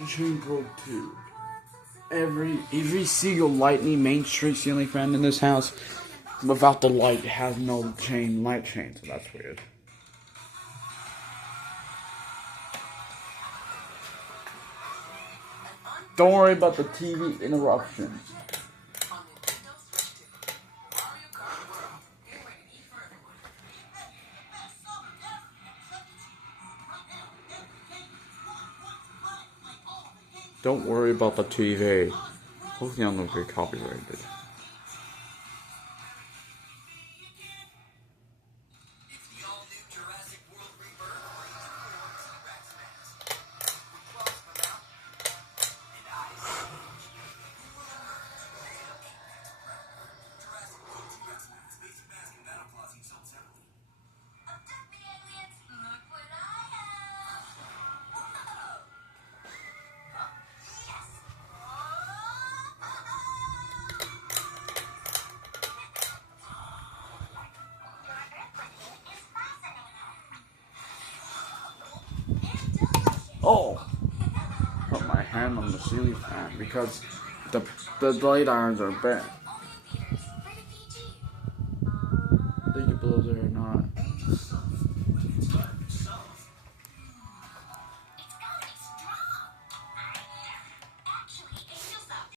The chain broke too. Every Seagull Lightning Main Street ceiling fan in this house without the light has no light chain, so that's weird. Don't worry about the TV interruptions. Don't worry about the TV. Hopefully I'm not get copyrighted. Oh! Put my hand on the ceiling fan because the light irons are bad. They can blow there or not.